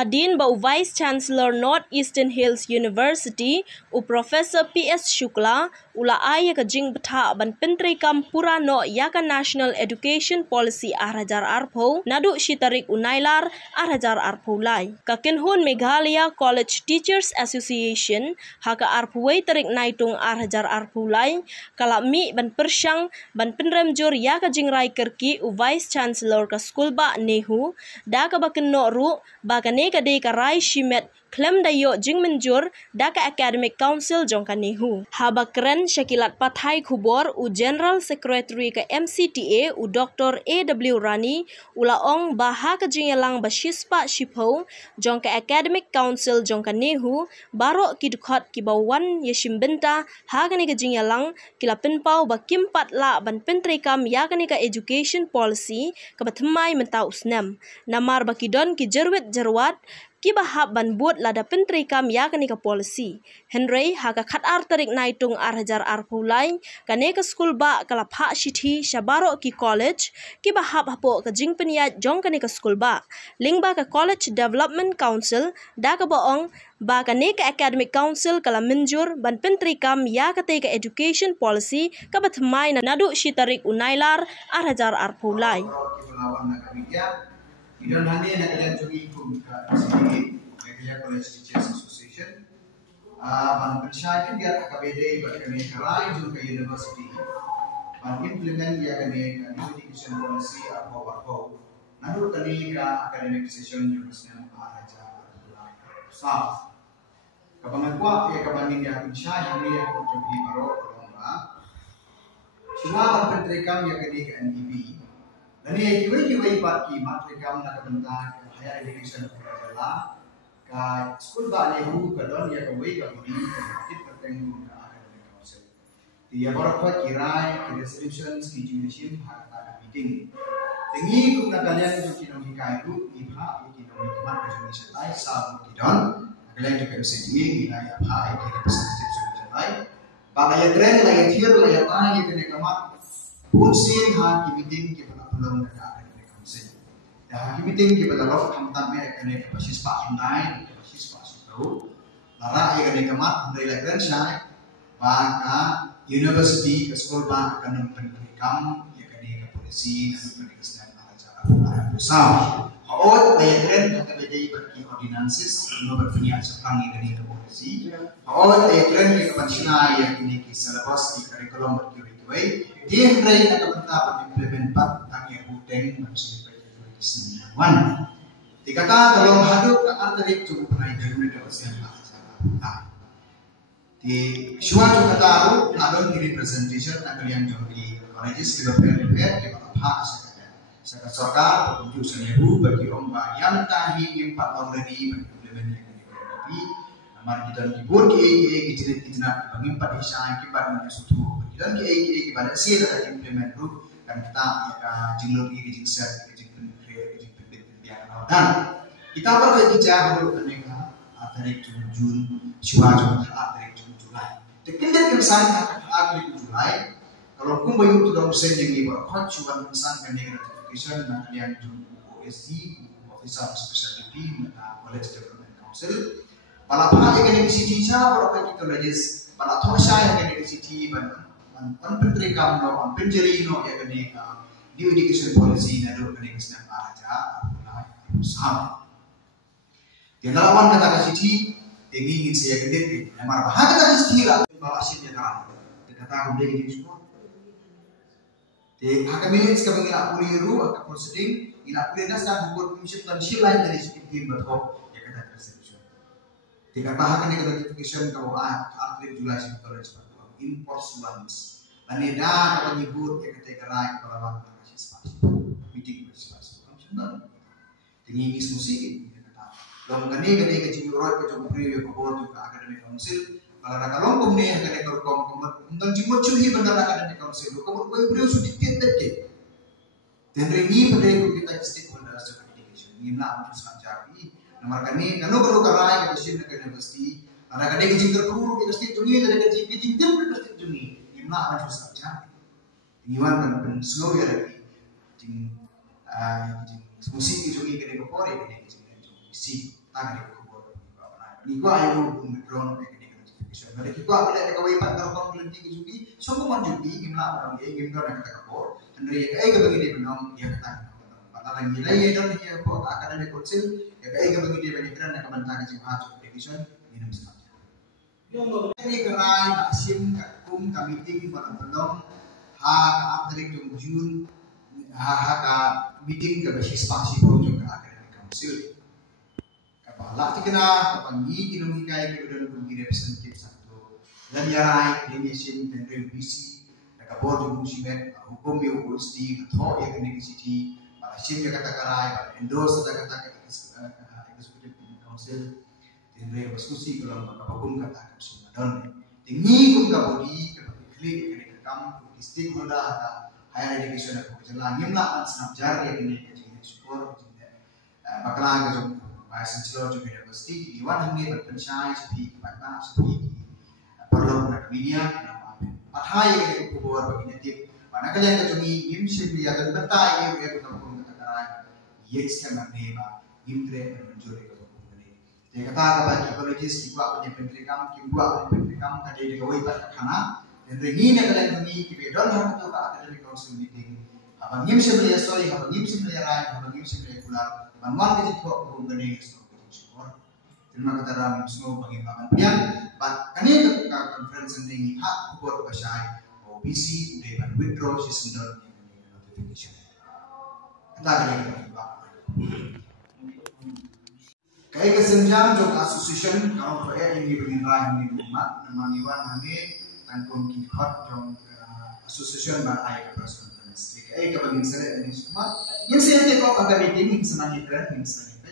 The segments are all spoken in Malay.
Hadin bau Vice Chancellor Northeastern Hills University u Professor PS Shukla ula aya ka jing betha ban Penteri Kampura no yaka National Education Policy Arhajar Arpho nadu shitarik unailar Arhajar Arpho lai. Kakin hun Meghalaya College Teachers Association haka Arphoi tarik naitung Arhajar Arpho lai kala mi ban persyang ban penremjur yaka jing rai kerki u Vice Chancellor ka school ba nehu da ka bakin no ru bagane ka de ka rai shimet klem dayo jing menjur da ka Academic Council jong ka nehu. Haba keren Shakilat Pathai Khubor u General Secretary ka MCTA u Dr. A.W. Rani ulaong baha ka jing yalang bashispa shipho jong ka Academic Council jong ka nehu baro kidukhat kibawan yeshim benta ha ka ni ka jing yalang kila penpau ba kimpat la ban Penteri Kam ya ka ni ka Education Policy ka bathmai mentau usnam namar bakidon ki jerwet jerwat kibahab ban buat lada Penteri Kam ya kani ka policy. Henry haka khatar tarik naitung Arhajar Arpho lai kane ka school ba kala pha shithi shabaro ki college kibahab hapo ka jing penia jong kani ka school ba. Ling ba ka College Development Council da ka boong ba kane ka Academic Council kala menjur ban Penteri Kam ya kate ka Education Policy ka bathmai na nadu shitarik unailar Arhajar Arpho lai. Idon hani na kalian jogi kum ka SDA, Meghalaya College Teachers Association. Man pensyakin dia KBD berkene kerai jun ke university. Man implement ya kene education policy apa. Nadu kali ka academic session jurusnya Arhajar Arpho. Kabangan kuat ya kabanding ya pensyah yang dia jogi baro lomba. Semua Penteri Kam ya kene ke NDP. Dan ini kiwai pati materi Kam nak bentar higher education adalah ka school ba nehu ka don ya kawai ka budi kit perteng ka academic council. Dia baru kuat kirai ke resolutions ki judicial harta ka meeting. Tengi ku nak kalian tu kinong hikai ku ibha kinong hikmat ka judicial lai sa kidon kalian tu ka sedih nilai apa ki representative judicial lai. Bagaya tren lai tier lai ta ye kene kamat punsin ha ki meeting ki belum ada academic council. Dah meeting kita berlalu hamtam me academic basis pak online, basis pak suku. Lara ia kena kemat dari lekran saya. Baka university ke sekolah bak akan Penteri Kam ia kena ke polisi dan Penteri Kesehatan Arhajar Arpho besar. Haot lekran akan menjadi bagi ordinances nomor berfiniat sekarang ia kena ke polisi. Haot lekran ke pensiunan ia kena ke syllabus di kurikulum berkiwai. Dia hendak nak bentar implement pak dan masih wan. Dikata dalam hadap kan dari cukup naik dari dapat siapa. Di suatu kata itu ada representation nak kalian jadi colleges kita prepare kita apa sekarang. Sekarang untuk senebu bagi orang yang tahi impak already implement yang di amar kita dibur ke kita nak mengimpak isya kita nak suatu dan kita pada sila implement tu kan kita ya jinglor ini jing set jing create jing biar dan kita perlu bicara dulu mereka tarik Jun Syuaju tarik Julai. Dekat kesan tarik Julai kalau kum bayu tu dalam sen yang ibu kau cuba kesan kan dengan notification dan kalian Jun OSC Officer of Specialty College Development Council. Pada apa yang di sini saya berapa kita lajis pada thor saya yang di sini Penteri Kam no penjeri no ya kene new education policy na do kene kesana Arhajar Arpho. Dia lawan kata kasih ingin saya gede namar bahasa kata istira bawa asin ya kata aku beli di semua. Di akademik sekarang ila puliru atau proceeding ila pulina sa buat mission dan silai dari sedikit berhok ya kata resolution. Di kata kene kata education kau atlet Julai college import suans. Anida kata nyebut ya kata kerai kepala kasih spasi. Meeting spasi. Sudah. Tinggi diskusi kata. Long kani ke jurut ke jumri ke board ke academic council. Kalau nak long kumne kene ke kom undang jimut cuhi benar academic council. Kamu boleh beri sudah tiap-tiap. Dan ini pada kita stakeholder education. Ini nak untuk sanjari. Nomor kani kalau kerai ke sini ke university. Ada kadang jing terkuru kita stik jungi, ada kadang jing dem kita stik jungi. Imla macam saja. Iwan kan slow ya lagi. Jing musik jungi kadang kopori kadang jing si. tadi kubur ni ko ayo mikron notification dari kita boleh kawai pantar kon kelenti kejuki semua menjuki gimana orang dia gimana nak kata kabur dari ai ke bagi dia benong dia kata padahal nilai ya dan dia ko academic council ya ai ke bagi dia banyak kena nak bantah ke jihad education minum saja ini kerai asim kum meeting pada benong ha aptrik Jun ha meeting ke basis spasi pun juga academic council lah kena panggil kinung hikai ke dalam kunci representatif satu dan yarai limitation dan revisi dekat board musibet hukum yang urus di atau yang kena city pada sim yang kata karai pada endorse kata executive council dan diskusi dalam hukum kata council dan tinggi hukum kabodi klik kena rekam stakeholder ada higher education aku jalan nimla snapjar yang kena jadi support bakalan ke Vice Chancellor of University, di mana hanya berpencarai seperti mana seperti perlu nak media, athai yang kubur bagi natif. Mana kalian kecumi imsim dia dan betai yang kita pun katakan, yes kan nama imtre menjadi kubur ini. Jadi kata kepada ekologis kita punya pentrikam, kita punya pentrikam tadi dikawai pada kana. Dan ini kalian kami kita don harus tu academic council meeting. Abang imsim dia sorry, abang imsim dia lain, abang imsim dia pulang. Manwan kita kok mengenai syukur. Terima kasih ram semua bagi kawan pian. But kini kita conference ini hak kubur pasai OBC udah ban withdraw season notification. Kita kini Kaya kesenjang jok association kalau kaya ini bergerak ini umat nama Iwan Hane tanggung kihot jong association ban ai press conference. Kaya kebagian saya ini semua. Yang saya tengok pada meeting yang senang kita, yang senang kita.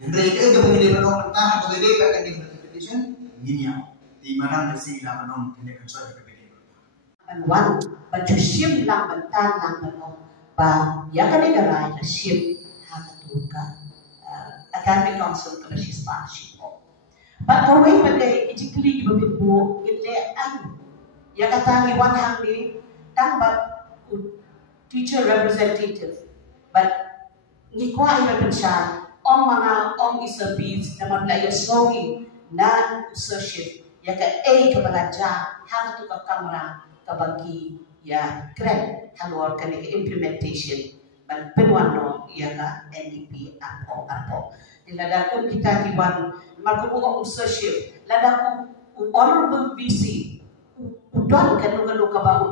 Dan mereka itu menjadi menong mentah, menjadi bagian dari notification, gini ya. Di mana mesti lah menong ini konsul ke media. Wan, baju sim lang mentah lang menong, ba ya kan ini rai sim hakatuka, academic council ke basis pasif. Ba kawai bagai itikli begitu ini an, ya kata ni wan hang ni tambah teacher representative. But ni kuah iba pensar om isabis nama belajar sorry na associate ya ke kepada hang tu ke kamera ke bagi ya keren halor ke implementation ban penwano ya ke NDP apa diladaku kita diwan marko associate ladaku honorable VC udon kan lu ke ba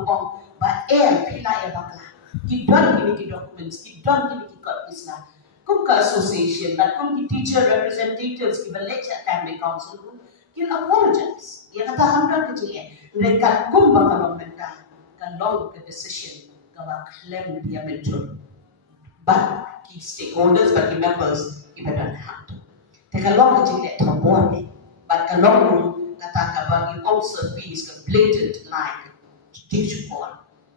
ba pila ya bakla Kidon kini documents, kidon kini kikot isna. Kum ka association, but kum ki teacher representatives ki lecture academic council kum kin apologize. Ya kata hamdan kecil. Mereka kum bakalong mereka kalong ke decision kawa claim dia betul. But ki stakeholders, but ki members ki badan hak tu. Tekalong kecil le thobor ni. But kalong kata kabagi also peace ke blatant lie teach for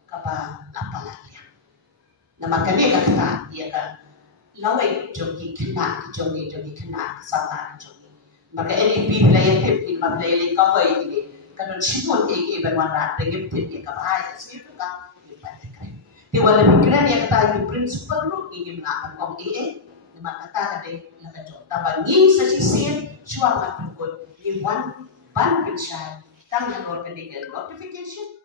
kaba apalah. Nama kami kata dia kan lawai jogi kena sama jogi. Maka NDP wilayah Pipin, wilayah Kawai ini kalau ciput berwarna dengan Pipin kabahaya sih kan dipakai. Di walau pikiran dia kata you principal lu ingin melakukan kom nama kata ada nak jawab. Tapi ni sesisin suara berikut ni one ban bicara tanggal notification